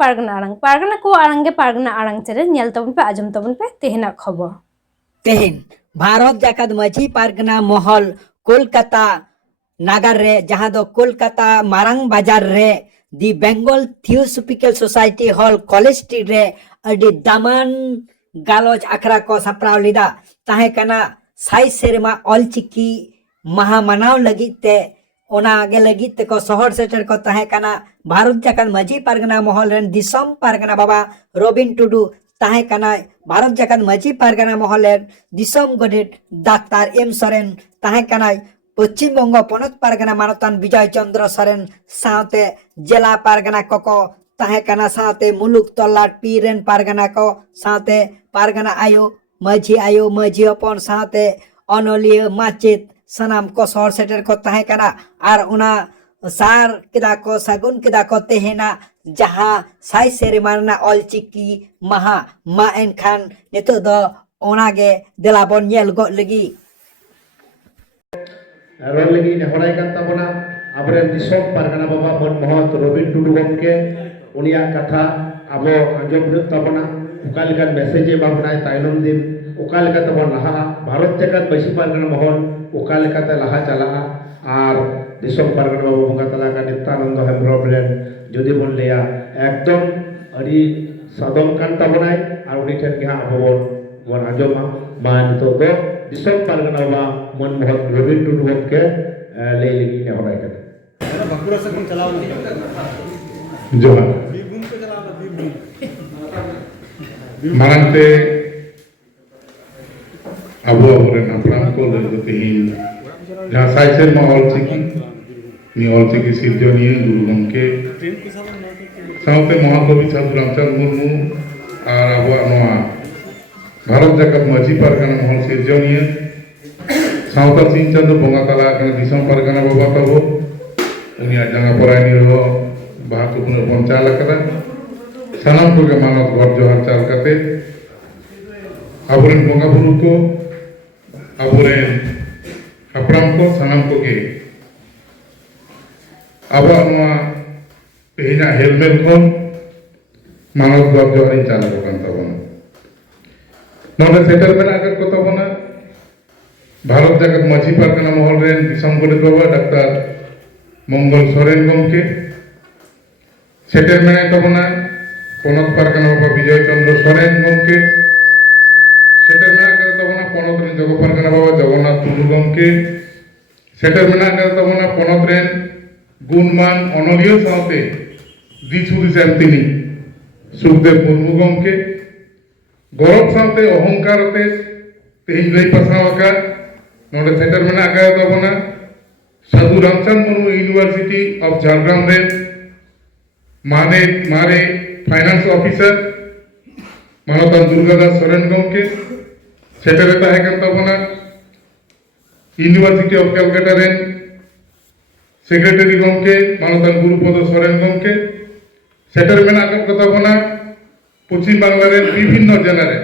पारगना को आड़ांग गे पारगना आड़ांग चेरे नेल तबन पे आजम तबन पे तेहना खबर तेहन भारत जाकत माझी पारगना महल कोलकाता नागर रे जहां दो कोलकाता मारंग बाजार रे the Bengal theosophical society hall college street रे अडी दामन गालोज आखरा को सप्राव लिदा ताहे कना साई सेरमा ऑलचिकी महा मनाव लगिते ओना आगे लगिते को शहर सेटर को ताहे कना भारत जाकत माझी पारगना महल रेन दिसम पारगना बाबा रोबिन टुडू ताहे कना भारत जाकत माझी पारगना महल दिसम गडेट डाक्तार एम सोरेन ताहे कना पश्चिम बंग पनत पारगना मानतान विजय चंद्र सोरेन साथे जिला पारगना कोको ताहे कना साथे मुलुक तलाट पीरेन पारगना को साथे पारगना आयो माझी अपन साथे अनोलिय माचेत सनाम को शहर सेटर को ताहे कना आर उना सार किदा को सगुन किदा को तेहेना जहां साई सेरेमाना ऑलचिकी महा मा एनखान नितो दो ओनागे देलाबन नेल गो लगी रोल लगी नेहराय कान ताबोना आबरे दिसम पारगना बाबा मन महत रबिन टुडू गमके उनिया कथा आबो आंजम हुत ताबोना उकालका मेसेज बाबनाय तायनम दिन उकालका तबन लहा भारत जगत बसी पारगना महल उकालका ते लहा चला आर दिसम पारगना बाबा बंगा तला का नित्यानंद हेम्ब्रम रेन जदि बन लेया एकदम अड़ी सादम कान ताबनाय आर उनी ठेन के आबो मन आंजमा मा नितो दो दिसम पारगना बाबा मन महत रबिन टुडू गमके ले लगी नेहराय कान बाकुरा से कौन चलाओ जोहार बीरभूम को चलाओ बीरभूम मारंते अबो अबोरे नापराम को लगतिहिन जहां साइसेर मा ऑलचिकी सिरजनिय गुरु गमके साउते महाकवि साधु रामचंद्र मुर्मू और अबो नोआ भारत जाकत माझी पारगना महल सिरजनिय साउता सिंह चंद्र बंगा तला कना दिसम पारगना बाबा तबो उनिया जंगा परायनी हो बाहा कुपुन पंचाल कदा सनम को के मानव घर जोहर चाल कते अबोरेन बंगा बुरु को अबोरेन हपराम को सनम को के आबा नोआ तेहिना हेलमेल खन मानव घर जोहर चाल को कान तबना नोडे सेटल मेना कर को तबना भारत जाकत माझी पारगना महल रेन दिसम गडेट बाबा डाक्तार मंगल सोरेन गमके सेटल मेना तबना पनत पारगना बाबा विजय चंद्र सोरेन गमके सेटल मेना कर तबना पनत रेन जग पारगना बाबा जगन्नाथ टुडू गमके सेटल मेना कर तबना पनत रेन गुणमान अनलिय साथे दिसुदिस एमतिनी सुखदेव मुर्मू गमके गौरव साथे अहंकार ते तेहिन लई पसावका नोडे सेटल मेना कर तबना साधु रामचंद्र मुर्मू यूनिवर्सिटी ऑफ झारग्राम रे मारे फाइनेंस ऑफिसर मानतान दुर्गादास सोरेन गमके सेटल ताहे कान तबना यूनिवर्सिटी ऑफ कलकत्ता रेन सेक्रेटरी गमके मानतान गुरुपद सोरेन गमके सेटल मेना कर तबना पश्चिम बांगला रेन विभिन्न जिला रे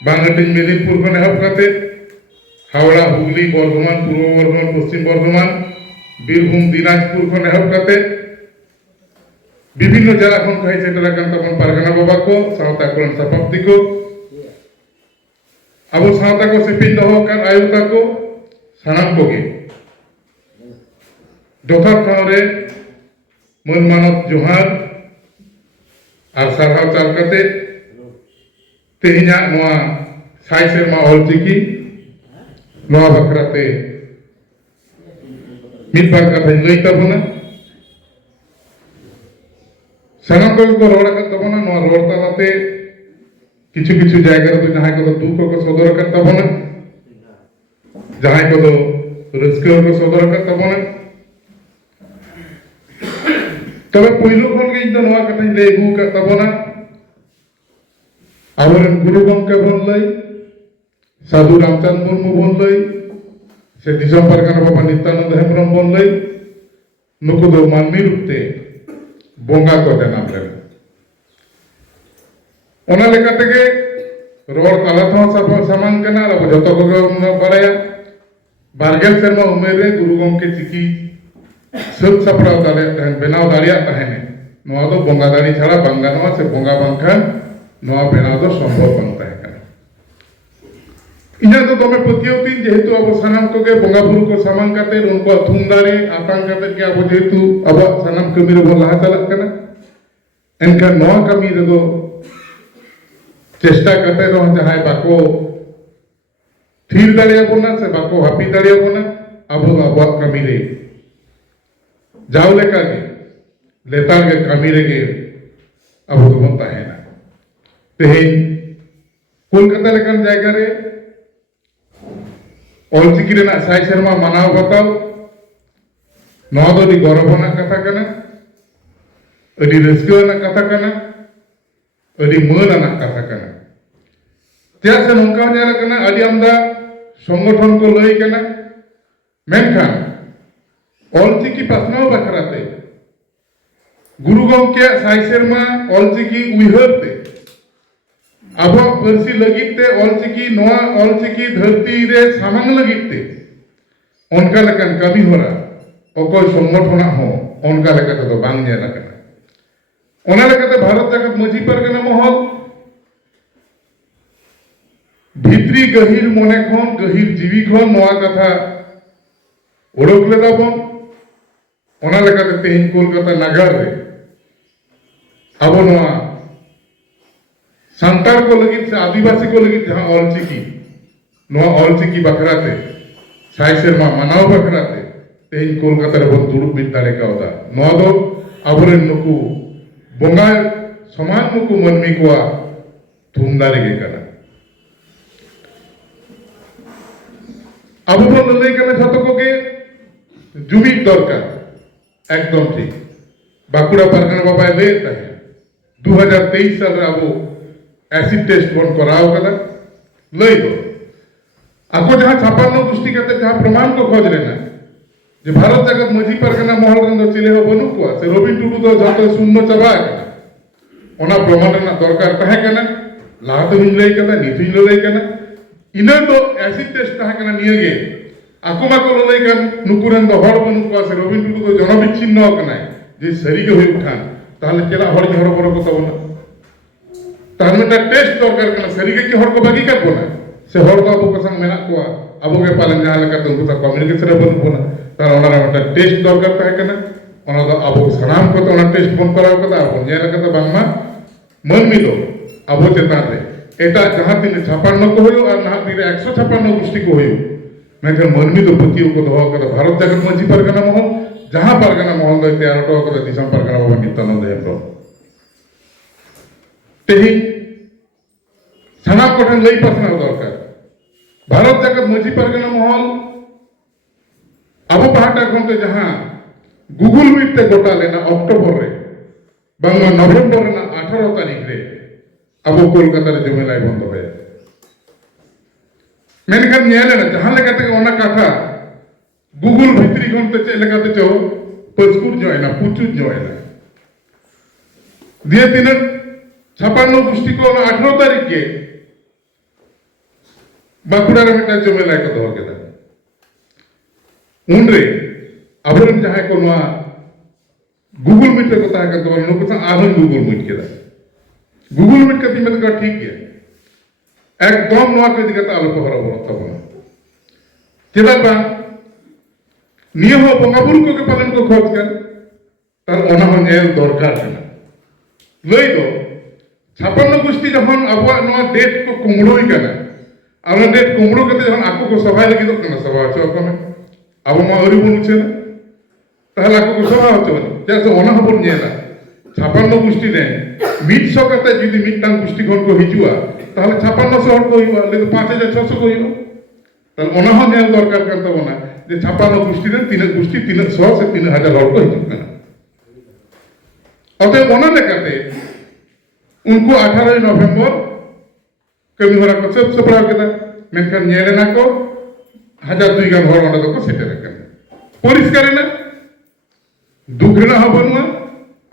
बांगलादेश मेदिनीपुर खन एहब काते हावड़ा हुगली बर्धमान पूर्व बर्धमान पश्चिम बर्धमान बीरभूम दिनाजपुर खन एहब काते विभिन्न जिला खन कहे सेटल कान तबन पारगना बाबा को सावता करण सपाब्दी को अब सावता को सिपिन दहो कान आयुता को सानाम को गे जोथार ठावरे मन मानव जोहार और सारहाव चाल काते तेहिना नोआ साई सेरमा ऑलचिकी नोआ बखराते मिद बार कथा लई तबना सनम को रोड कर तबना नोआ रोड तलाते किछु किछु जायगा रे जहां को दुख को सदर कर तबना जहां को रस्क को सदर कर तबना तबे पहिलो खन के इन नोआ कथा ले गु कर तबना आबरेन गुरु गमके बन लई साधु रामचंद्र मुर्मू बन लई से दिसम पारगना बाबा नित्यानंद हेम्ब्रम बन लई नुकु दो माननी रूपते बोंगा को देना रे ओना लेका तेगे रोड तला थो सब सामान कना रो जतो को बाराया बारगेल सेरमा उमेर रे गुरु गमके चिकी सब सपराव दाले बेनाव दाड़िया तहने नवा दो बंगा दाड़ी छाड़ा बांग गानोआ से बंगा बांखान नवा बेनाव दो संभव बांग ताहे काना इना तो तोमे पतियो तीन जेहेतु अब सानाम को के बंगा बुरु को सामान काते उनको थुम दारे आतांग काते के अब जेहेतु अब सानाम कमी रे बोल लाहा चलक काना एनका नवा कमी रे दो चेष्टा करते रहो जहां बाको थीर दाड़िया बोना से बाको हापी दाड़िया बोना अब अब कमी रे जाओ लेका के लेतार के कमी रे के अब तो बनता है ना तेहिन कोलकाता लेकान जायगा रे ऑलचिकी रेना साई शर्मा मानाव बताओ नवा दो दी गौरवना कथा कना अडी रस्कना कथा कना अडी मना कथा कना त्या से नोंका नेला कना अडी आमदा संगठन को लई कना मेनखान ऑलचिकी पासनाव बखराते गुरु गंके साई शर्मा ऑलचिकी उइहरते अब परसी लगिते ऑलचिकी नोआ ऑलचिकी धरती रे सामान लगिते उनका लेकन कमी होरा अकोय संगठना हो उनका लेकते तो बांग नेला कना ओना लेकते भारत जगत मझी परगना महल भित्री गहिर मने खन गहिर जीवी खन नोआ कथा ओडोक लेदा बन ओना लेकते तेहिन कोलकाता नगर रे अब नोआ संतार को लगी से आदिवासी को लगी जहां ऑलचिकी नोआ ऑलचिकी बखराते साई शर्मा मानाव बखराते तेहिन कोलकाता रे बन दुरुप बिदाले का होता नोआ दो अबरे नुकु बोंगा समान नुकु मनमी कोआ धुमदारे के कना अब बोल लई कना छतो को के जुमित दरकार एकदम ठीक बाकुड़ा परगना बाबा लेता है 2023 साल रे अब एसिड टेस्ट बन कराओ कदा लई दो आको जहां 56 पुष्टि करते जहां प्रमाण को खोज लेना जे भारत जगत मझी परगना महल रन दो चिले हो बनु को से रवि टुडू दो जतो शून्य चबा ओना प्रमाण ना दरकार ताहे कना लातो हिन लई कदा नीति लई कना इना तो एसिड टेस्ट ताहे कना नियगे आको मा को लई कन नुकुरन दो हड़ बनु को से रवि टुडू दो जन विच्छिन्न कना जे सरी के होई उठान ताहले केला हड़ झरो बरो को तबना ताहले ता टेस्ट दरकार कना सरी के हड़ को बागी कर बोना से हड़ को अब को संग मेना को अब के पालन जहां लगा तुमको ता कम्युनिकेशन रे बनु बोना तार ओना रे टेस्ट दरकार ताहे कना ओना दो अब सनाम को तो ओना टेस्ट बन कराओ कदा अब ने लगा तो बांगमा मन मिलो अब चेता रे एटा जहां दिन 56 को होयो और ना दिन 156 पुष्टि को होयो मैं मनमी तो पतियो को दो कदा भारत जगत मझी परगना महल जहां परगना महल दो 13 टो कदा दिसम परगना बाबा नित्यानंद हेम्ब्रम तेही सनाम कोठन लई पासना दरकार भारत जगत मझी परगना महल अब पाटा खनते जहां गूगल मीट ते गोटा लेना अक्टोबर रे बांगा नवंबर ना 18 तारीख रे अब कोलकाता रे जमेलाई बंद होय मेनखान नेले ना जहां लेकाते ओना कथा गूगल भित्री खनते चे लेकाते चो पस्कुर जयना पुचु जयना दिए दिन 56 पुष्टि को 18 तारीख के बाकुड़ा रे मेटा जमेलाई को दो केदा उनरे अबरन जहां को नवा गूगल मीट को ता का तो नुको सा आहुन गूगल मीट केदा गूगल मीट कति में का ठीक है एकदम नवा को दिगत आलो को हरो बरो तबना केदा बा नियो हो बंगाबुरु को के पालन को खोज कर तार ओना हो नेल दरकार है लई दो 56 पुष्टि जहन अबवा नवा डेट को कुमड़ोई कना आलो डेट कुमड़ो कते जहन आको को सभा लगी तो कना सभा छ को में अब मा अरि बनुछे ना ताहले आको को सभा होतो जैसे ओना हबन नेला 56 पुष्टि ने 200 कते जदि मिटांग पुष्टि कोन को हिजुआ ताहले 5600 हट को हिवा ले तो 5600 को हिवा ताहले ओना हो नेल दरकार करतो ना जे 56 पुष्टि ने 3 पुष्टि 300 से 3000 हट को हिजुआ अते ओना लेकाते उनको 18 नवंबर कमी होरा को सब सपड़ा केदा मेनखान नेले ना को 1002 गान हर ओंडा को सेटेल करना परिष्कार ना दुख ना हबनुआ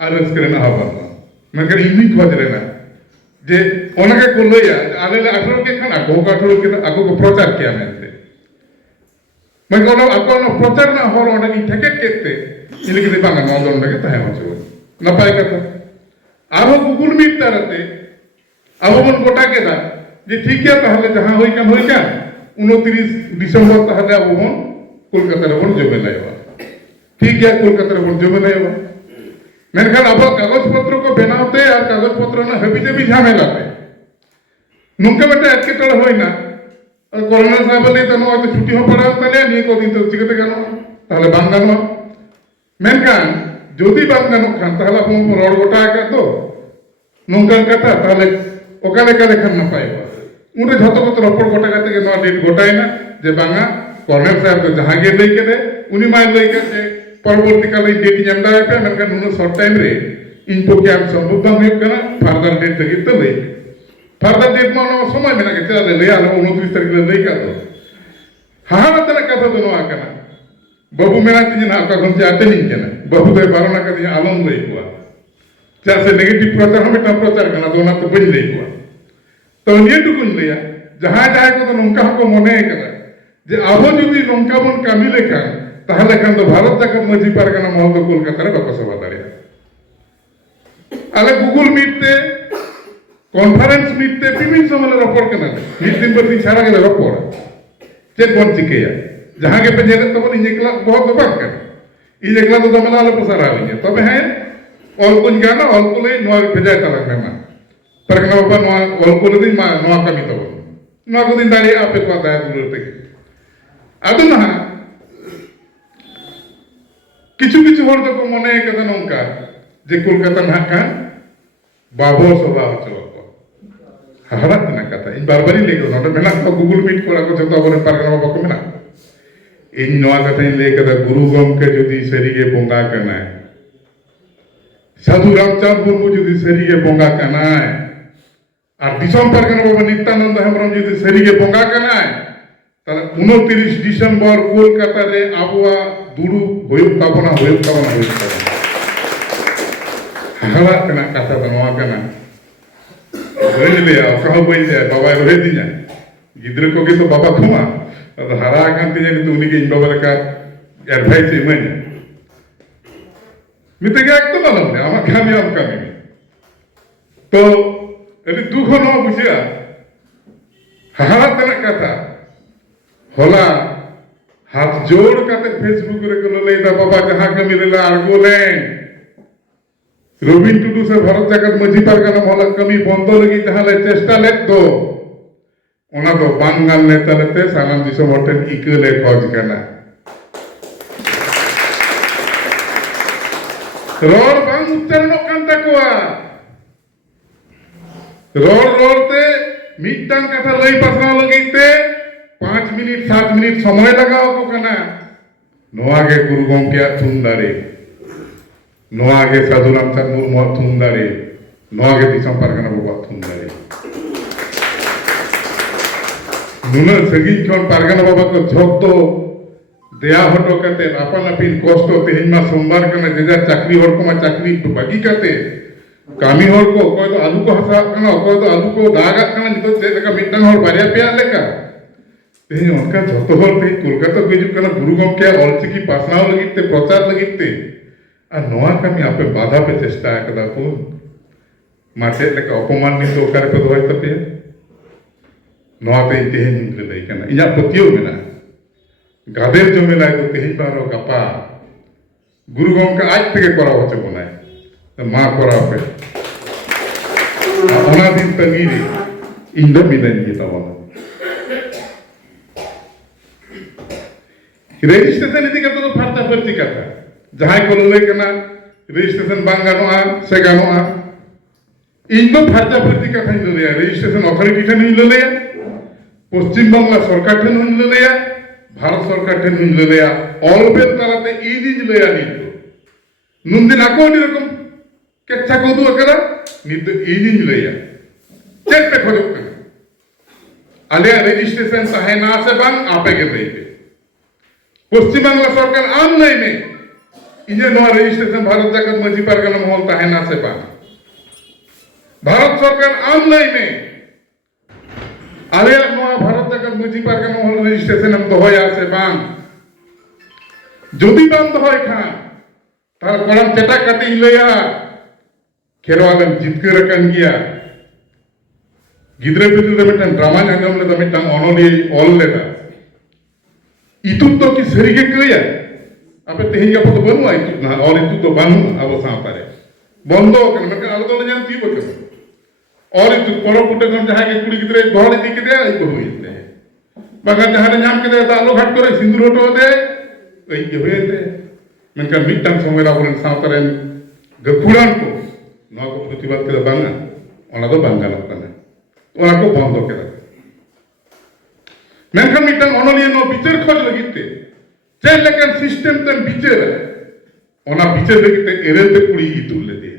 और रस्कर ना हबनुआ मेनखान इमी खोज लेना जे ओनाके को लइया आले 18 के खाना को 18 के आको को प्रचार किया मेनते मैं कहलो आको प्रचार ना हर ओंडा की ठेके केते इले के बांगा नौ ओंडा के ताहे होचे नपाय कथा आरो गूगल मीट तारते अब बन गोटा केदा जे ठीक है ताहले जहां होई कान 29 डिसेम्बर ताहले अब बन कोलकाता रे बन जमे लायवा ठीक है कोलकाता रे बन जमे लायवा मेनखान अब कागज पत्र को बनावते और कागज पत्र ना हबी जबी झमेलाते नुंका बेटा एटकेटड़ होइना कोरोना साबले तो नो छुट्टी हो पड़ा ताले नि को दिन तो चिकते गानो ताहले बांग गानो मेनखान जोदी बांग गानो खान ताहले अपन रोड गोटा का तो नुंका कथा ताहले ओकाले का लेखन न पाएगा उन्हें झतो को रपड़ गोटा करते के नो डेट गोटाइना जे बांगा कर्नल साहब तो जहां गे लई के उनी माय लई के परवर्ती काल डेट ñam da पे मेनखान नुनो शॉर्ट टाइम रे इन को क्या संभव बांग हुई कना फर्दर डेट तक तो लई फर्दर डेट मा नो समय मेना के चला ले आलो 29 तारीख ले लई का तो हाहा तना कथा तो नो आकना बाबू मेना तीन ना का कोन आते नहीं केना बाबू दे बारना का दिन आलम लई हुआ चाहे से नेगेटिव प्रचार हमें टा प्रचार करना दोना तो बन लई हुआ तो ये टुकुन लिया जहां जाए को तो नंका को मने करा जे आबो जुदी नंका बन कामी लेखा ताहले खान तो भारत जाकत मजी पारगाना महल तो कोलकाता रे बाको सभा दाड़िया आले गूगल मीट ते कॉन्फ्रेंस मीट ते विभिन्न समय रपड़ कना मीट दिन पर दिन छाड़ा के रपड़ चेक बन चिकेया जहां के पे जेले तो इन एकला बहुत बात कर इन एकला तो दमला ले प्रसार आवे तबे है ऑल कुन गाना ऑल को ले नो भेजा तला मेमा परगना बाबा नो ऑल को दिन मा नो कमी तो नो को दिन दाड़ी आपे को दाय दूर ते अदुना किछु किछु हर तो मने कथा नंका जे कोलकाता नाका बाबो सभा होचो हारात ना कथा इन बारबारी लेको नोट मेना को गूगल मीट कोला को जतो बरे परगना बाबा को मेना इन नोआ कथा इन ले कथा गुरु गमके जदी सरीगे बोंगा करना है साधु रामचंद्र मुर्मू जदी सरीगे बोंगा करना है और दिसम परगना बाबा नित्यानंद हेमब्रम जदी सरीगे बोंगा करना है ताले 29 डिसेम्बर कोलकाता रे आबुआ दुडु होयुक ताबना हाला कना कथा बनवा कना होय ले कहो बइन दे बाबा रहे दिना गिद्र को के तो बाबा खुमा तो हारा कांति जे तो उनी के इन बाबा का एडवाइस इमन मिते के एक तो मालूम है आमा खामी हम कमी तो एली दुख न बुझिया हाला कना कथा होला हाथ जोड़ करते फेसबुक रे को लेदा बाबा जहां के मिलेला आर्गुलेंड रविन टुडू से भारत जगत मजी पारगाना मोहला कमी बंद लगी जहां ले चेष्टा ले दो ओना दो बांगाल नेता लेते सालाम दिसो होटल इकले खोज करना रोड बांग उच्चारण कांता कोआ रोडते मिटन कथा लई पासना लगीते 5 मिनट 7 मिनट समय लगाओ को कना नोआ के गुरु गमके थुन दारे नोआ के साधु रामचंद्र मुर्मू थुन दारे नोआ के दिसम पारगाना बाबा थुन दारे नुना सगी खन पारगाना बाबा को झोक दो दया हटो कते अपन अपिन कष्ट तेहिन मा सोमवार कना जेजा चाकरी हर को मा चाकरी बागी कते कामी हर को कोई तो आलू को हसा कना कोई तो आलू को दागा कना नितो जे लका मिटन हर बारिया पेया लेका तेहिन उनका झतो हर ते कोलकाता को कना गुरु गमके ऑलचिकी पासनाव लगिते प्रचार लगिते आ नोआ कामी आपे बाधा पे चेष्टा कदा को माथे लेका अपमान नि तो करे पे दोय तपे नोआ ते तेहिन निकले लई कना इया पतियो मेना गादेर जो मिलाय तो तेहिन बारो गपा गुरु गमके आज तक करा होचे बनाय तो मा करा पे ओना दिन तंगीरी इंद मिलन की तवा रजिस्ट्रेशन इदी कतो फारता फरती कथा जहां को लले कना रजिस्ट्रेशन बांग गानोआ से गानोआ इन दो फारता फरती कथा इन लले रजिस्ट्रेशन अथॉरिटी ठन इन लले पश्चिम बांग्ला सरकार ठन इन लले भारत सरकार ठन इन लले ऑलबेल तालाते इदी लया नितो नुंदिन अकोडी रकम केच्छा को दु अकरा नितो इदी लया चेक पे खोजो कना आले रजिस्ट्रेशन ताहेना से बांग आपे के देते पश्चिम बांग्ला सरकार आम नहीं में इन्हें नवा रजिस्ट्रेशन भारत जाकर मजी पारगाना महल ताहेना से बांग भारत सरकार आम नहीं में आले नवा भारत जाकर मजी पारगाना महल रजिस्ट्रेशन हम दोया से बांग যদি বান্ধ হয় খান তার কলম চেটা কাটি লইয়া खेरवागन जितकर अकन गया गिद्रे पिद्रे मिटन ड्रामा आंगम लेदा मिटन ऑनोली ऑल लेदा इतुत तो कि सरीगे क्रिया आपे तेहिं गप तो बनुआ इतुत ना और इतुत तो बानु अब सावतारे बंदो कन मेके आलो तो जान ती बके और इतुत परो पुटे कन जहां के कुड़ी गिद्रे धोल दी के दे आई को होइते बागा जहां नाम के दे दालो घाट करे सिंदूर हटो दे एई के होइते मेनका मिटन संवेरा बोलन सावतारे गपुरान को नो को प्रतिवाद के बांगा ओना दो बांगा लकना ओना को बंद के मेनखान मिटन ऑनोलिया नो बिचार खोज लगिते चे लेकिन सिस्टम तन बिचार ओना बिचार लगिते एरेते कुड़ी इतुल ले दे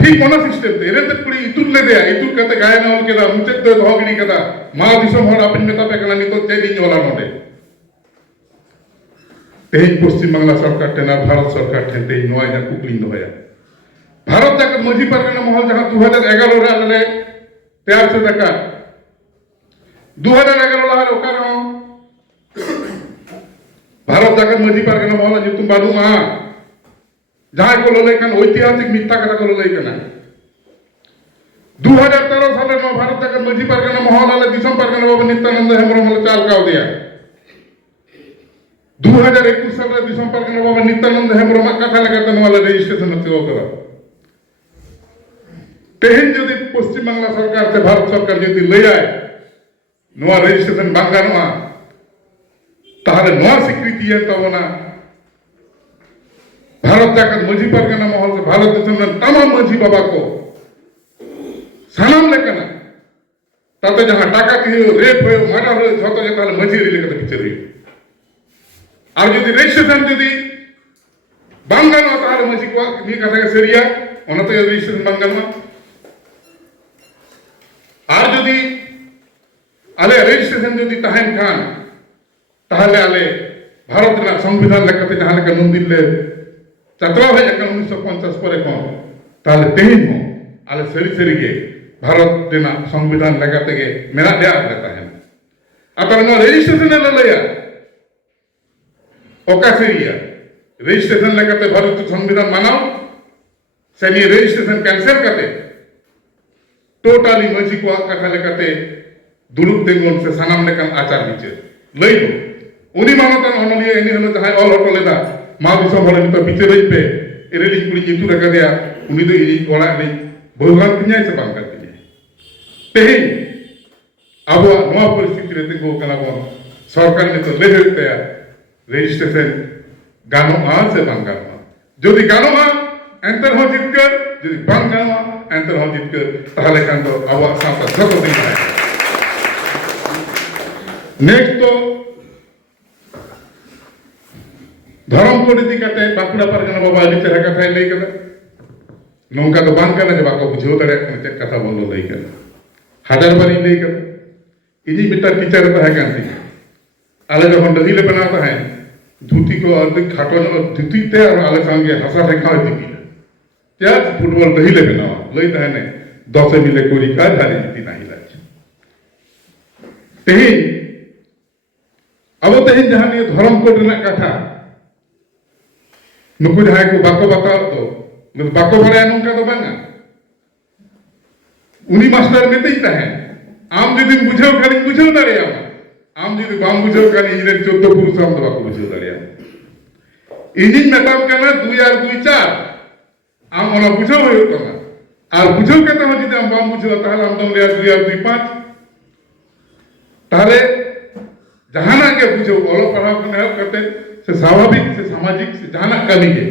ठीक ओना सिस्टम ते एरेते कुड़ी इतुल ले दे इतुल कते गायना ओल केदा मुचे तो होगनी केदा मा दिसम होर अपन मेता पे कना नितो चे दिन होला नोडे तेही पश्चिम बांग्ला सरकार टेना भारत सरकार ठेते नोया जा कुकलिंग दोया भारत जाकत मजी परगना महल जहां 2011 रे आले तैयार से दका 2011 लाहर ओकानो भारत जाकत मजी परगना महल जो तुम बादू मा जहां को लले कन ऐतिहासिक मिथ्या कथा को लले कना 2013 साल नो भारत जाकत मजी परगना महल आले दिसम परगना बाबा नित्यानंद हेमरम हल चाल काव दिया 2021 साल रे दिसम परगना बाबा नित्यानंद हेमरम कथा लगाते वाला रजिस्ट्रेशन से करा तेहन यदि पश्चिम बांग्ला सरकार से भारत सरकार यदि ले आए नोआ रजिस्ट्रेशन बांगा नोआ ताहले नोआ स्वीकृति है तबना भारत जाकत मजी परगना महल से भारत देश में तमाम मजी बाबा को सानाम लेकना ताते जहां टाका की रेप हो मर्डर हो झतो जे ताहले मजी रे लेकते पिक्चर रे और यदि रजिस्ट्रेशन यदि बांगा नो ताहले मजी को नी कथा के सेरिया ओना तो रजिस्ट्रेशन बांगा नो আর যদি আলে রেজিস্ট্রেশন যদি তাহেন খান তাহলে আলে ভারতের সংবিধান লেখাতে যাহা লেখা নুন দিলে চাতরা হয়ে যাক 1950 পরে কোন তাহলে তেহিন হো আলে সরি সরি গে ভারত দেনা সংবিধান লেখাতে গে মেরা দেয়া দেতা है अपन नो रजिस्ट्रेशन ले लिया ओका सेरिया रजिस्ट्रेशन लेखाते भारत संविधान मानाओ से नहीं रजिस्ट्रेशन कैंसिल करते टोटली मजी को कथा लेकाते दुरुप तेंगोन से सनाम लेकन आचार विचार लई लो उनी मानतन ऑनोलिया एनी हलो जहां ऑल होटो लेदा मा दिसम होले नितो विचार रई पे एरेली कुड़ी जितु रका दिया उनी दो इनी कोला रे भगवान किन्याय से बांग करती है तेही अब नोआ परिस्थिति रे तेंगो कना बन सरकार ने तो ले होते रजिस्ट्रेशन गानो आ से बांगा যদি গানো মা এন্টার हो जितकर যদি বাং গানো एंतर हो जितकर ताहले खान तो अब साथ जतो दिन है नेक्स्ट तो धर्म को नीति कहते बाकुड़ा परगना बाबा अली तरह कथा नहीं कदा नोंका तो बांग करना जब आपको बुझो तरे चेक कथा बोलो नहीं करना हजार बार नहीं करना इजी मिटर टीचर तो है कांती आले जब हम दहीले बनाता है धोती को अर्ध खाटो धोती ते और आले संगे हंसा ठेका होती क्या फुटबॉल दही ले बनावा लई तहने 10 मिले कोरी का धारे जीती नहीं लाज तेही अब तेही जहां ये धर्म कोड रना कथा नुकु जहां को बाको बताओ तो बाको बड़े नोंका तो बांगा उनी मास्टर में देता है आम जदि बुझाओ खाली बुझाओ दाड़िया आम जदि बाम बुझाओ खाली इने 14 पुरुष हम तो बाको बुझाओ दाड़िया इनी मेटाम करना 2 और 2 4 आम ओना बुझो हो तो और बुझो के तो जदि हम बाम बुझो ताहले हम दम ले 2 और 2 5 ताहले जहाना के बुझो ओलो पढ़ा को करते से स्वाभाविक से सामाजिक से जहाना कमी के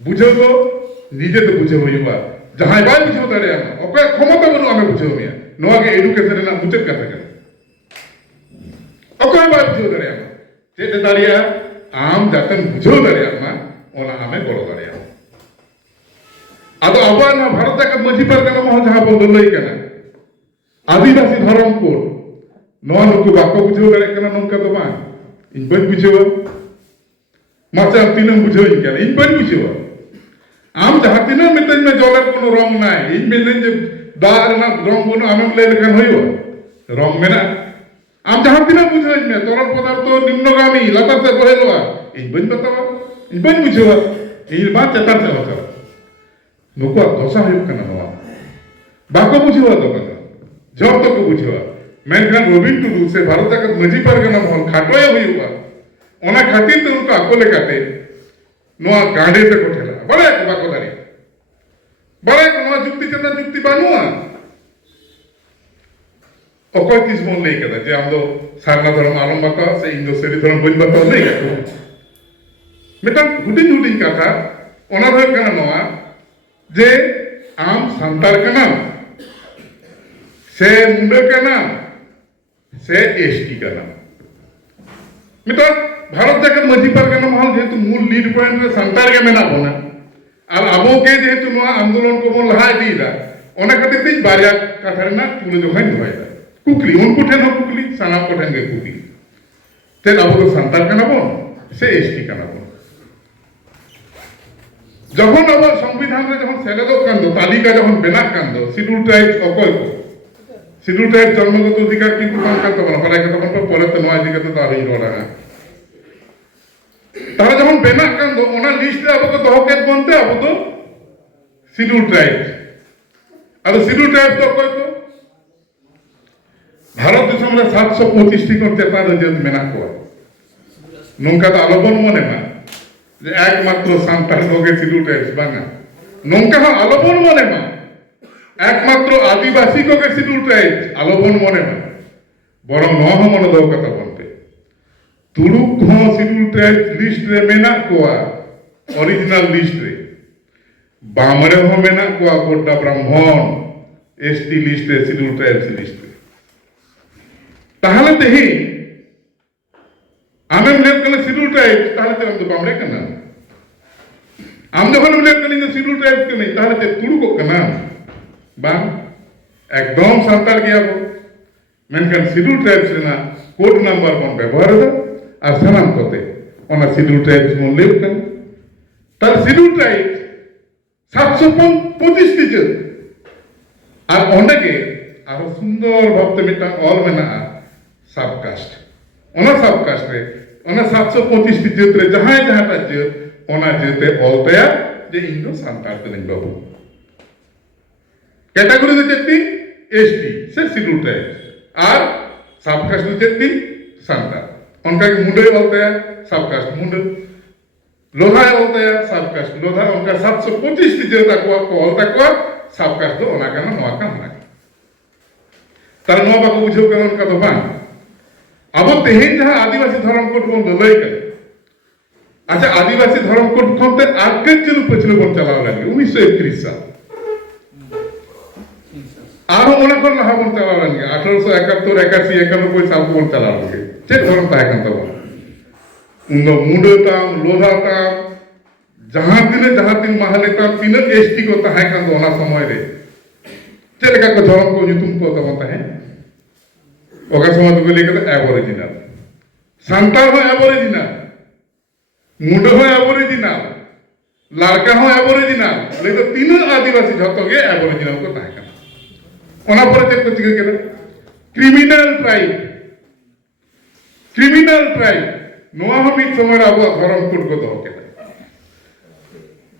बुझो तो निजे तो बुझो होइबा जहां बाय बुझो दाड़िया ओके क्षमता बनु हमें बुझो मिया नोआ के एजुकेशन ना मुचत कथा कर ओके बाय बुझो दाड़िया जे दाड़िया आम जातन बुझो दाड़िया मा ओना हमें गोलो दाड़िया अब अब ना भारत का मजी परगना महल जहां बोल लई कना आदिवासी धर्म कोड नो नुकु बाको बुझो दाड़े कना नोंका तो बा इन बन बुझो माचा तीनम बुझो इन कना इन बन बुझो आम जहां तीनम मितन में जलर कोनो रंग नाय इन में जे दार ना रंग कोनो आमेम ले लेखन होइबो रंग में ना आम जहां तीनम बुझो इन में तरल पदार्थ निम्नगामी लता से बहेलवा इन बन बतावा इन बन बुझो इन बात चतर से होता नुकुआ दोसा हुयुग कना नवा बाको बुझिवा दो कथा जब तक बुझिवा मेनखान रवीन टुडू से भारत जाकत मजी पारगना महल खाटोया हुयुगा ओना खातिर तो उनका अकोले काटे नवा गांडे ते को ठेला बड़े बाको दारी बड़े नवा जुक्ति चंदा जुक्ति बानुआ अकोय तीस मन लई कदा जे हम दो सारना धर्म आलम बाका से इंदो सेरी धर्म बन बाका लई का मिटान हुडिन कथा ओना धर कना नवा जे आम संतार कना से मुंडे कना से एसटी कना मिटान भारत जाकत मजी पारगना महल जेहेतु मूल लीड पॉइंट रे संतार के मेना बोना और आबो के जेहेतु नवा आंदोलन को बोन लहा दीदा ओना खातिर तीन बारिया कथा रेना तुले जोखाइन दोयदा कुकली उनको ठेन हो कुकली साना को ठेन गे कुकली तेन आबो तो संतार कना बोन से एसटी कना बोन যখন আবার সংবিধানে যখন সেলেদো কান্দ তালিকা যখন বেনাক কান্দ শিডিউল ট্রাইব অকয় কো শিডিউল ট্রাইব জন্মগত অধিকার কিন্তু কোন কান্ত বলা পড়াই কথা তখন পরে তো নয় দিকে তো তারই রড়া তারা যখন বেনাক কান্দ ওনা লিস্টে আবো তো হকেত বনতে আবো তো শিডিউল ট্রাইব আর শিডিউল ট্রাইব তো অকয় কো ভারত দেশে 725 টি কোন চেতা যে মেনাক কো নঙ্কা তো আলোবন মনে না যে একমাত্র সান্তাল লোকে শিডিউল ট্রাইবস বাঙা নঙ্কা হয় আলোবন মনে না একমাত্র আদিবাসী কোকে শিডিউল ট্রাইবস আলোবন মনে না বরং নহ মনে দাও কথা বলতে তুড়ুক হ শিডিউল ট্রাইবস লিস্ট রে মেনা কোয়া অরিজিনাল লিস্ট রে বামরে হ মেনা কোয়া কোটা ব্রাহ্মণ এসটি লিস্ট রে শিডিউল ট্রাইবস লিস্ট রে তাহলে দেহি আমি মনে করি শিডিউল ট্রাইবস তাহলে তো আমরা বামরে কেনা हम जब मने कनी शिड्यूल ट्राइब के नहीं ताहले ते तुड़ू को कना बांग एकदम संताल गया वो मेनकन शिड्यूल ट्राइब्स रेना कोड नंबर बन व्यवहार दा और सलाम कोते ओना शिड्यूल ट्राइब्स मन लेव कन तार शिड्यूल ट्राइब्स 725 टी जत और ओंडे के आरो सुंदर भाबते मिटा ऑल मेना सबकास्ट ओना सबकास्ट रे ओना 725 टी जत रे जहां जहां ता जत ओना जेते बोलते जे इंदो संतार तनिन बाबू कैटेगरी दे जेती एसटी से शिड्यूल ट्राइब और सबकास्ट दे जेती संतार उनका के मुंडे बोलते हैं सबकास्ट मुंडे लोधा बोलते हैं सबकास्ट लोधा उनका 725 टी जेता को बोलता को सबकास्ट तो ओना का नवा का ना तार नवा बाको बुझो के उनका तो बांग अब तेहेन जहां आदिवासी धर्म कोड बन लई के अच्छा आदिवासी धर्म कोड खनते आगे चलू पछले बन चलाव लगे 1931 साल आरो मने कर लहा बन चलाव लगे 1871 81 91 साल को बन चलाव लगे चेक धर्म ताहे कान तब उन मुंडताम लोधाताम जहां दिन महलेताम तीन एसटी को ताहे कान ओना समय रे चेलेका को धर्म को तुम को तब ताहे ओका समय तो लेके एबोरिजिनल संताल हो एबोरिजिनल मुंडो हो एबोरिजिनल लड़का हो एबोरिजिनल लेकिन तीनों आदिवासी झतो के एबोरिजिनल को ताहे कान ओना पर चेक को चिके केला क्रिमिनल ट्राइब नोआ हो मिट समय आबो धर्म कोड को दो केला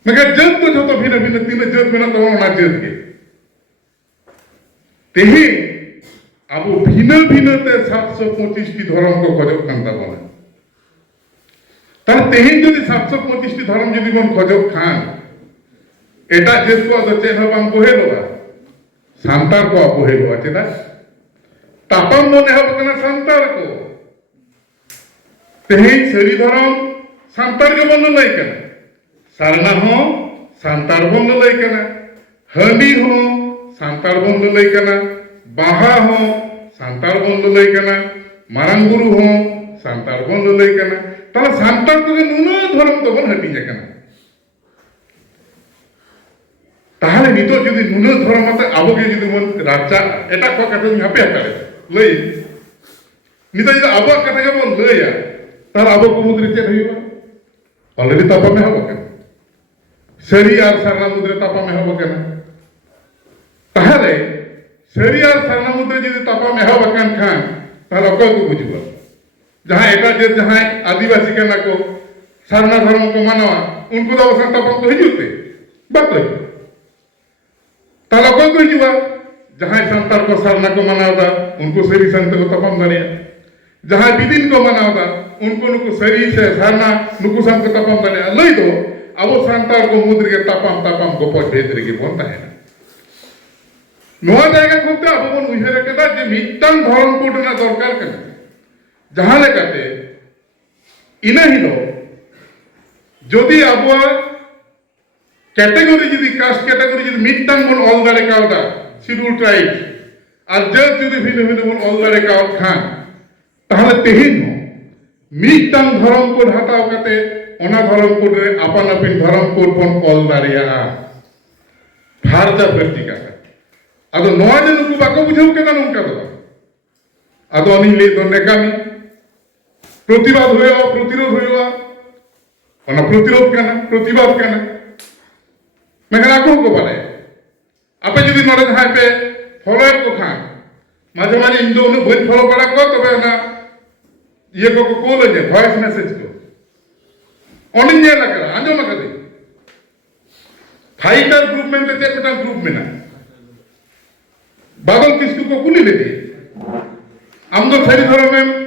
मगर जत तो झतो भिन्न भिन्न तीन जत मेना तो ओना जत के तेही आबो भिन्न भिन्न ते 725 टी धर्म को खजक कांता बना तार तेहिन যদি 725 টি ধর্ম যদি বন খজক খান এটা যে কো দচে হবাম বহেলবা সান্তার কো বহেলবা চেনা তাপাম মনে হবে কেনা সান্তার কো তেহিন সরি ধর্ম সান্তার কে বন লই কেনা সারনা হো সান্তার বন লই কেনা হনি হো সান্তার বন লই কেনা বাহা হো সান্তার বন লই কেনা মারাঙ্গুরু হো সান্তার বন লই কেনা তাহলে সান্তার তো নুন ধর্ম তো বন হটি যায় কেনা তাহলে নিতো যদি নুন ধর্মতে আবগে যদি মন রাজা এটা ক কথা হাপে হাপে লই নিতো যদি আবগ কথা কে বল লইয়া তার আবগ সমুদ্রে চেত হইবা অলরেডি তাপামে হবো কেন সেরি আর সারনা মুদ্রে তাপামে হবো কেন তাহলে সেরি আর সারনা মুদ্রে যদি তাপামে হবো কেন খান তাহলে অকল को বুঝবা जहां एटा जे जहां आदिवासी के ना को सारना धर्म को मानवा उनको तो संतापन तो ही जुते बात है ताला कोई को हिजुआ जहां संतार को सरना को मनावदा उनको सरी संत को तपम दाड़िया जहां बिदिन को मनावदा उनको नुको सरी से सरना नुको संत को तपम दाड़िया लई दो अब संतार को मुद्र के तपम गोपो भेद रे के बोलता है नोआ जायगा कोते अब बन उइहर केदा जे मिटन धर्म कोड ना दरकार कना जहां लेकाते इना हिलो जदि अब कैटेगरी जदि कास्ट कैटेगरी जदि मिटन बन ऑल दारे कावदा शिड्यूल ट्राइब और जज जदि भिन्न भिन्न बन ऑल दारे काव खान ताहले तेहिन मिटन धर्म कोड हटाव कते ओना धर्म कोड रे आपन अपिन धर्म कोड बन ऑल दारेया भारत प्रति का अदो नोआ जे नुकु बाको बुझाव केदा नोंका दो अदो अनी ले दो नेकामी प्रतिवाद होया प्रतिरोध होया ओना प्रतिरोध करना प्रतिवाद करना मेघना को बारे आपे जदि नोडे जहां पे फॉलो को खान माझे माझे इंदो नु बन फॉलो करा को तबे ना ये को कोल जे वॉइस मैसेज को ओनिन जे लगा आंजो लगा दे फाइटर ग्रुप में ते चेकटा ग्रुप में ना बादल किसको को कुली लेती हम तो सही धर्म में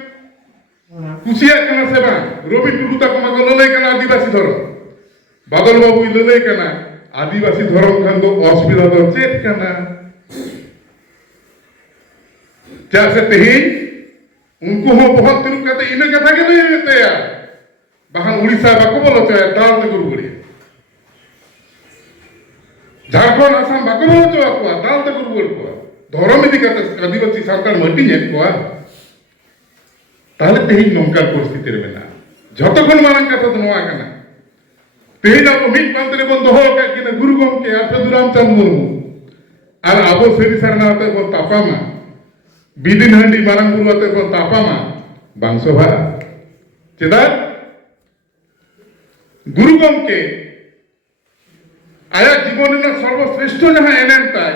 कुसिया कना सेवा रोबी टुडू तक मगो लले कना आदिवासी धर्म बादल बाबू लले कना आदिवासी धर्म खान तो असुविधा तो चेत कना जैसे तेही उनको हो बहुत तिरु कहते इने कथा के नहीं होते यार बाहन उड़ीसा बाको बोलो चाहे दाल ते गुरु गुड़ी झारखंड आसाम बाको बोलो चाहे को दाल ते गुरु गुड़ी को धर्म इदी कहते आदिवासी सरकार मटी नेट को ताहले तेही नोंका परिस्थिति रे मेना जतखन मारन कथा तो नोआ कना तेही ना को मिट पांतरे बन दोहो का कि गुरु गमके साधुराम चंद मुर्मू और आबो सेरी सरना होते बन तापामा बिदिन हंडी मारंग गुरु होते बन तापामा बांसोभा चेदा गुरु गमके आया जीवन में सर्वश्रेष्ठ जहां एनएम ताय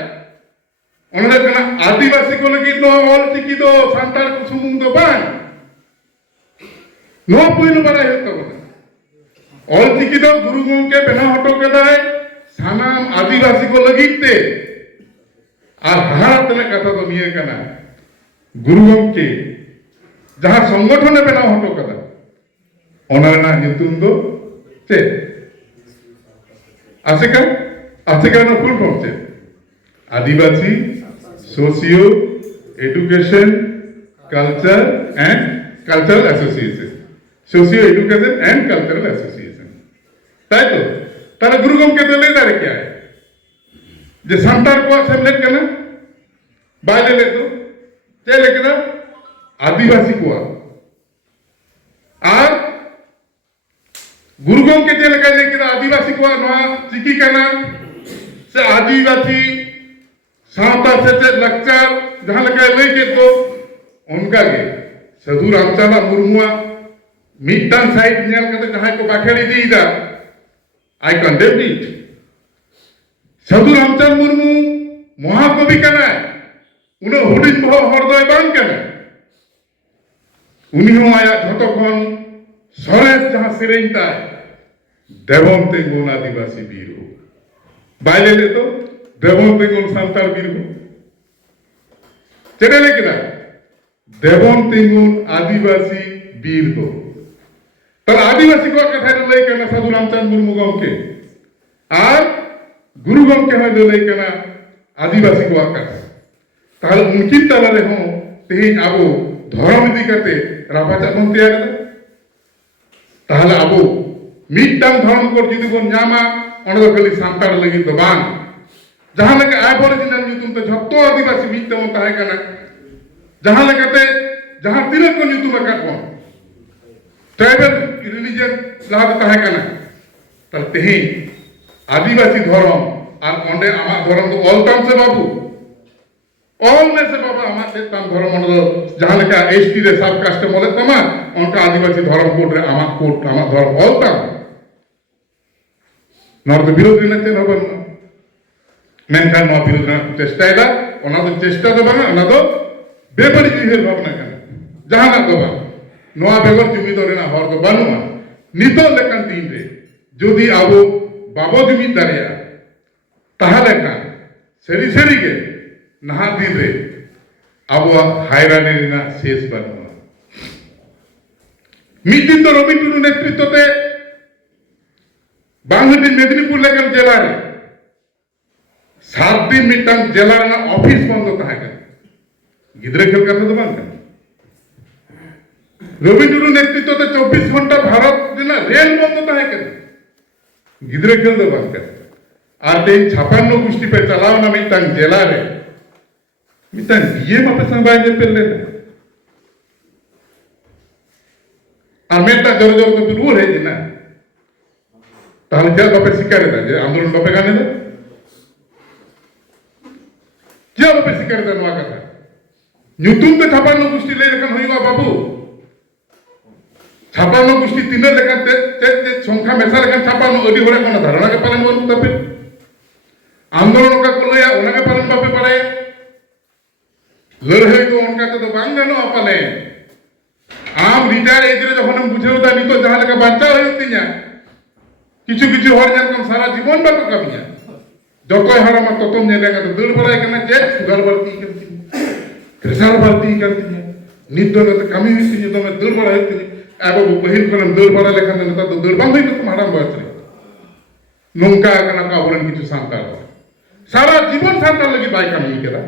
ओनरे कना आदिवासी को लगी दो ऑल चिकी दो संतार को सुमुंग दो बान नो पुइनो बड़ा है तो ऑल चिकी दो गुरु गमके बेना हटो के दाय सानाम आदिवासी को लगीते और भारत ने कथा तो निये कना गुरु गमके जहां संगठन ने बेना हटो कदा ओनरना नितुम दो चे आसेका ना फुल फॉर्म चे Adivasi socio education culture and cultural association socio education and cultural association ताई तो तारे गुरु गमके तो ले दारे क्या है जे संतार को सेमलेट करना बाले ले तो चले के ना आदिवासी को और गुरु गमके चले के लेके आदिवासी को नवा चिकी करना से आदिवासी सावता से लक्चर जहां लगा लेके तो उनका के साधु रामचंद्र मुर्मुआ मिटन साइड नेल कते जहां को बाखेड़ी दीदा आई कंडेम इट साधु रामचंद्र मुर्मू महाकवि कना उन हुडिन बह हरदय बांग कना उनी हो आया झटखन सरेस जहां सिरेन ताय देवंते गुण आदिवासी वीर बाइले ले तो देवंते गुण संतार वीर चले लेकिन देवंते गुण आदिवासी वीर तो तर आदिवासी को कथा ले कना साधु रामचंद्र मुर्मू गमके और गुरु गमके होय ले कना आदिवासी को कथा ताहले उनकी तला रे हो तेही आबो धर्म इदी कते रापाचा बन तैयार ताहले आबो मिटन धर्म को जदि बन नामा ओन खाली सांतार लगी तो बांग जहां लगे एबोरिजिनल ᱧᱩᱛᱩᱢ ते झत्तो आदिवासी मिटते मन ताहे कना जहां लगते जहां तिलक को ᱧᱩᱛᱩᱢ अकत बन ट्राइबल रिलीजन लाग ताहे कना तल तेही आदिवासी धर्म और ओंडे आमा धर्म तो ऑलटाउन से बाबू ऑल में से बाबा आमा से तम धर्म मन जहां लगा एसटी रे सब कास्ट मोले तमा उनका आदिवासी धर्म कोड रे आमा कोड आमा धर्म ऑलटाउन नॉर्थ विरोधी ने चेन हबन मेनखान नो विरोधी चेष्टा ओना तो चेष्टा दो बांगा ओना तो बेबड़ी उइहर भावना कना जहां ना दो बांगा नोआ बेगर जुमी दो रेना हर दो बानुआ नितो लेकन दिन रे जदि आबो बाबो जुमी दारिया ताहले का ᱥᱟᱹᱨᱤ ᱥᱟᱹᱨᱤᱜᱮ ᱱᱟᱦᱟᱜ ᱫᱤᱱ ᱨᱮ ᱟᱵᱚᱣᱟᱜ ᱦᱟᱭᱨᱟᱱᱤ ᱨᱮᱱᱟᱜ শেষ ᱵᱟᱹᱱᱩᱜᱼᱟ। ᱢᱤᱫ ᱫᱤᱱ ᱫᱚ ᱨᱚᱵᱤᱱ ᱴᱩᱰᱩ ᱱᱮᱛᱨᱤᱛᱛᱚ ᱛᱮ बांगलादेश मेदिनीपुर लेकर जिला रे 7 दिन मिटन जिला रे ऑफिस बंद तहां के गिद्रे खेल कथा तो बांग रवि टुडू नेतृत्व ते 24 घंटा भारत दिना रेल बंद तहां के गिद्रे खेल तो बांग आर ते 56 गुष्टी पे चलाव ना मिटन जिला रे मिटन डीएम आपे sung by J Pele uh Meta जोर जोर तो रूल है ना ताहले क्या बापे शिकार है जे आंदोलन बापे गाने दे क्या बापे शिकार है नवा कथा ᱧᱩᱛᱩᱢ ᱛᱮ 56 गुष्टी ले लेखन होइबा बाबू 56 गुष्टी तीन लेखन ते संख्या मेसा लेखन 56 अडी होरे कोन धारणा के पालन बन तपे आंदोलन का को लया ओना के पालन बापे पारे लड़ाई तो उनका तो बांग गानो अपने आम रिटायर एज रे जखन बुझेउ दा नितो जहां लेका बांचा होइतिया किछु किछु हर जन कम सारा जीवन बाको कमिया जतोय हराम ततम नेलेगा तो दड़ बड़ाई करना जे सुगर भर्ती करती कृषार भर्ती करती नितो न तो कमी हुई तो मैं दड़ बड़ाई करती अब वो पहिल कोन दड़ बड़ा लेखन नेता तो दड़ बांग तो हराम बात रे नोंका कना का बोलन किछु सांताल सारा जीवन सांताल लगी बाय कमी केला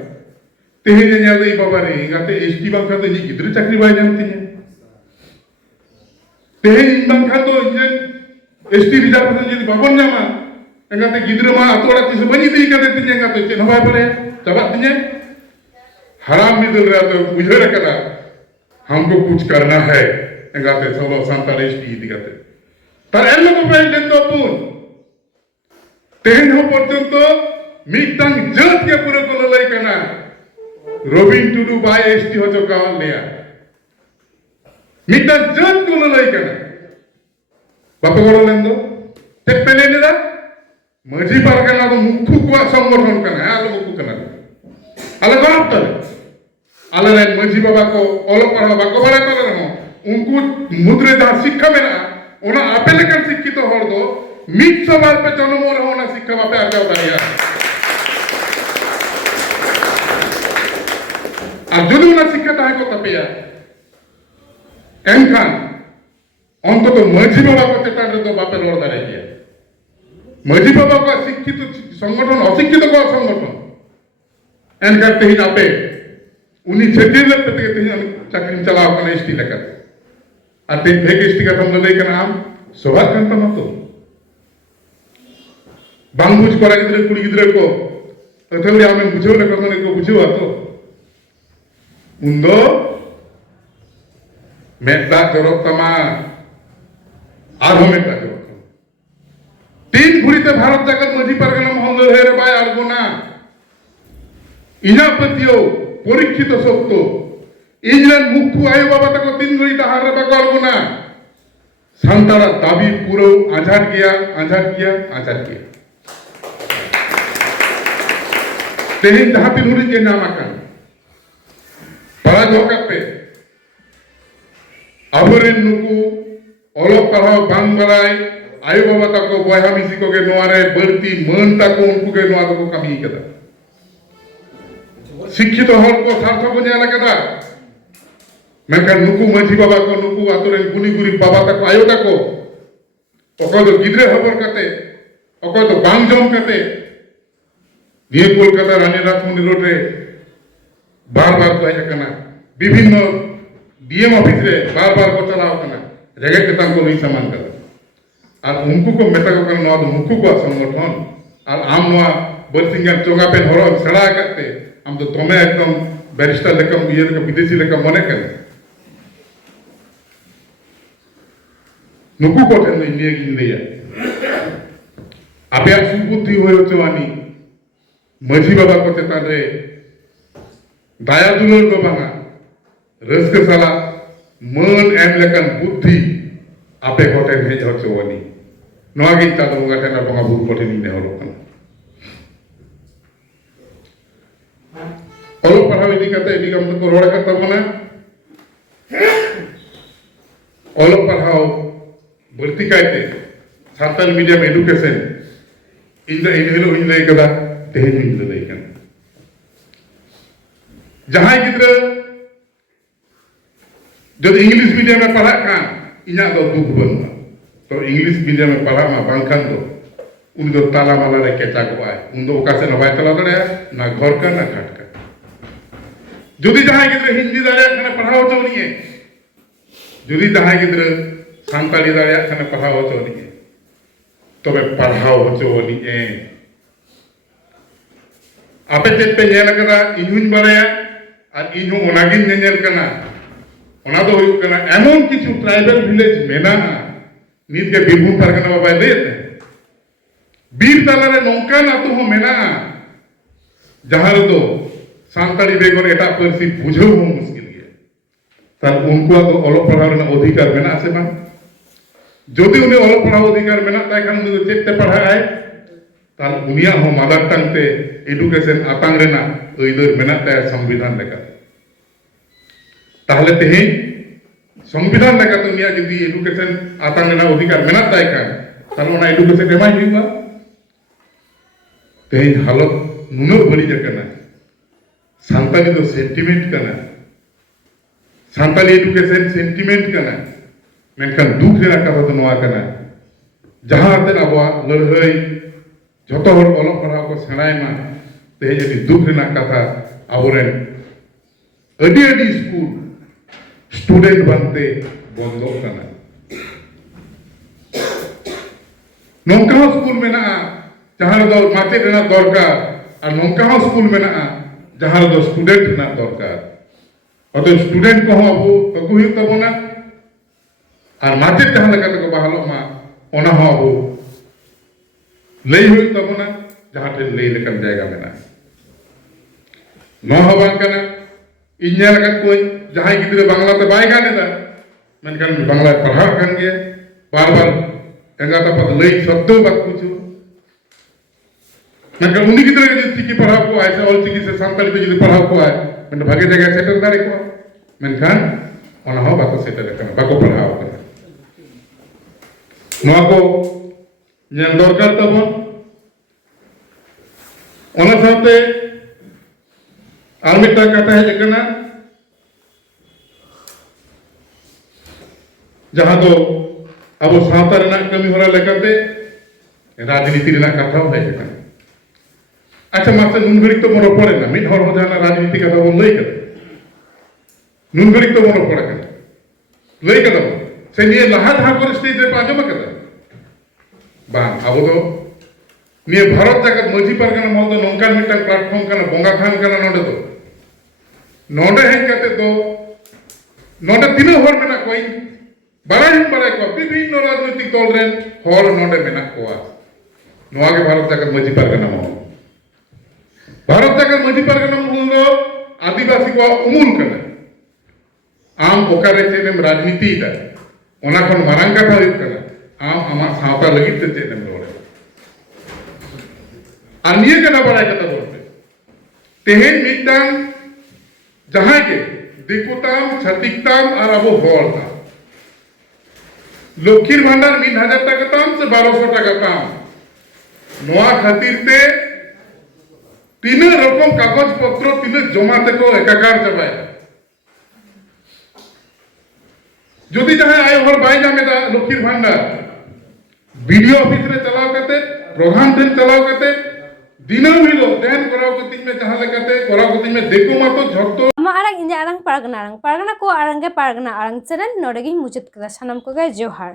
तेहे जे नेल दई बाबा रे गाते एसटी बांका तो जी गिद्रे चाकरी बाय जानती है तेहे बांका तो इंजन एसटी रिजर्वेशन यदि बाबन नामा एंगाते गिद्रे मा अतोड़ा तिस बनी दी कते तिने एंगाते चेन हवाय परे चबा तिने हराम मिदल रे तो बुझरे करा हमको कुछ करना है एंगाते सोलो सांताल एसटी दिगाते तार एन लोग प्रेसिडेंट तो पुन तेहेन हो पर्यंत मिटन जत के पुरो को लई कना रविन टुडू बाय एसटी हो जो का लिया मिटन जत को लई कना बापे गड़ो लेन दो ते पेले नेदा मजी पारगना तो मुक्खु को संगठन कना आलो मुक्खु कना आले गलत आले रेन मजी बाबा को ओलो पढ़ा बाको बारे तले रहो उनको मुद्रे दा शिक्षा मेना ओना आपे लेकर शिक्षित हर दो 100 बार पे जन्म रहो ना शिक्षा बापे आके उतारिया आ जुदू ना शिक्षा ताहे को तपेया एनखान অন্তত মাঝি বাবা को चेतान रे तो बापे लड़ दारे गया माझी बाबा को शिक्षित संगठन अशिक्षित को संगठन एन करते ही आपे उन्हीं छेतिर ले पते के चाकरी चलाव कने एसटी लेकर आते भेग एसटी का तुम लई के नाम सौभाग्य कांता मतो बांगुज करा गिद्रे कुड़ी गिद्रे को तथेबड़ी हमें बुझो ले करने को बुझो तो उन्दो मेटा जरक तमा आर्गुमेंटा जो 3 भुरीते भारत जाकर मजी पारगना महल लड़े बाय आर्गुना इना पतियो परीक्षित सत्य इजरान मुक्तु आयो बाबा तको 3 घड़ी ताहार रे बाको आर्गुना सांतारा दाबी पूरो आजाद किया तेहिन जहां तीन हुरी के नाम आkan para जोका पे अबरेन नुकु ओलोक पढ़ाओ बांग बराय आयो बाबा तको बयहा मिसी को के नोआरे बरती मन तको उनको के नोआ तको कमी कदा शिक्षित हर को सार्थक को नेला कदा मेनखान नुकु मझी बाबा को नुकु आतोरेन गुनी गुरी बाबा तको आयो तको ओको तो गिद्रे हबर कते ओको तो बांग जम कते दिए कोलकाता रानी राजमंदिर रोड रे बार-बार तो है कना विभिन्न डीएम ऑफिस रे बार-बार को चलाओ कना जगह के तांको नहीं समान कर और उनको को मेटा को कना नवा मुक्कु को संगठन और आम नवा बरसिंगन चोंगा पे हरो सड़ा करते हम तो तोमे एकदम बैरिस्टर लेकम ये के विदेशी लेकम मने कर नुकु को ठन इंडिया की इंडिया आपे सुबुद्धि होयो चवानी मझी बाबा को चेतान रे दाया दुलर दो बांगा रस्क साला मन एम लेकन बुद्धि आपे कोटे भेज हो चवनी नवा गिन ता दो गटेना बंगा बुर कोटे नि नेहरो कन ओलो पढ़ाव इदी कते इदी कम को रोड करता बना ओलो पढ़ाव भर्ती कायते साताल मीडियम एजुकेशन इन द इन हेलो इन ले कदा तेहे इन ले कन जहां गिद्रा जब इंग्लिश मीडियम में पढ़ा कान इना दो दुख बनुआ तो इंग्लिश मीडियम में पढ़ा मा बांखान दो उन दो ताला माला रे केचा को आए उन दो ओका से न बाय चला दड़े ना घर का ना घाट का जदि जहां गिद्रा हिंदी दाड़े खाने पढ़ाओ चोनिए जदि जहां गिद्रा सांताली दाड़े खाने पढ़ाओ चोनिए तबे पढ़ाओ चोनिए आपे चेत पे नेल करा इहुन बारेया और इहु ओनागिन नेल कना ओना दो हुई कना एमन किछु ट्राइबल विलेज मेना नीत के बीरभूम परगना बाबा लेते बीर तला रे नौकान आतु हो मेना जहां दो सांताली बेगर एटा परसी बुझो हो मुश्किल गया तार उनको तो ओलो पढ़ाव रे अधिकार मेना से बा जदि उनी ओलो पढ़ाव अधिकार मेना ताय खान उनी चेत ते पढ़ाय ताल उनिया हो मदर टंग ते एडुकेशन आतांग रेना अइदर मेना ताय संविधान लेका ताहले तेहे संविधान लेका तो उनिया जदि एडुकेशन आतांग रेना अधिकार मेना ताय का ताल ओना एडुकेशन एमाय हुइबा तेहे हालत नुनो बड़ी जकना सांताली दो सेंटिमेंट कना सांताली एडुकेशन सेंटिमेंट कना मेनखान दुख रेना कथा तो नोआ कना जहां ते आबवा लड़हई जो ओल पढ़ा को सेणायमा तेज अभी दुख रेना कथा आबोरेन अडी अडी स्कूल स्टूडेंट बनते बंदो कना नौका स्कूल में ना जहां दो माचे रेना दरकार और नौका स्कूल में ना जहां दो स्टूडेंट रेना दरकार अतो स्टूडेंट को अबो तगु हुई तबोना और माचे जहां लगा को बहालो मा ओना हो अबो लई हुई तबोना जहां टे लई लेकन जायगा मेना नो हबान कना इन्या लगत कोई जहां गिद्रे बांग्ला ते बाय गानेदा मेनखान बांग्ला पढ़ा कान गया बार-बार एंगाता पद लई शब्द बात पूछो मेनखान उनी गिद्रे के चिकी पढ़ा को ऐसा ऑल चिकी से सांताली पे जदि पढ़ा को आए मेन भागे जगह सेटल दारे को मेनखान ओना हो बाको सेटल कना बाको पढ़ाओ कना नो को ñan dorkar tabon ona saute armita kata है जकना जहां दो अब सावता रेना कमी होरा लेकाते राजनीति रेना कथा है जकना अच्छा मासे नुन घड़ी तो मोर पड़े ना मिन हर हो जाना राजनीति कथा बोल लई कर नुन घड़ी तो मोर पड़े का लई कर से निये लहा था कर स्टेज रे पाजो कथा बांग अब तो निये भारत जगत मजी परगना मल तो नौकान मिटन प्लेटफॉर्म कना बोंगा खान कना नोडे तो नोडे हेन कते तो नोडे तीनो हर मेना कोई बाराय को विभिन्न राजनीतिक दल रेन हर नोडे मेना कोआ नोआ के भारत जगत मजी परगना मल भारत जगत मजी परगना मल दो आदिवासी को उमुल कना आम ओकारे चेनेम राजनीति दा ओना खन मारांग कथा हुई कना आम आमा सावता लगित ते चेनेम रोड़े अन्य के ना बड़ाई कथा बोलते तेहेन मिटांग जहां के दिकुताम छतिकताम और अब होलता लक्ष्मीर भांडार 1000 टाका ताम से 1200 टाका ताम नोआ खातिर ते तीन रकम कागज पत्र तीन जमा ते को एकाकार चबाय जदि जहां आय हर बाय जामेदा लक्ष्मीर भांडार वीडियो ऑफिस रे चलाव करते प्रधान ठेन चलाव करते दिनम हिलो देन कराव कति में जहां लगाते कराव कति में देखो मातो झटतो ᱟᱢᱟᱜ ᱟᱲᱟᱝ ᱤᱧᱟᱹᱜ ᱟᱲᱟᱝ ᱯᱟᱨᱜᱟᱱᱟ ᱠᱚ ᱟᱲᱟᱝ ᱜᱮ ᱯᱟᱨᱜᱟᱱᱟ ᱟᱲᱟᱝ ᱪᱮᱱᱮᱞ ᱱᱚᱰᱮ ᱜᱤᱧ ᱢᱩᱪᱟᱹᱫ ᱠᱮᱫᱟ ᱥᱟᱱᱟᱢ ᱠᱚᱜᱮ ᱡᱚᱦᱟᱨ।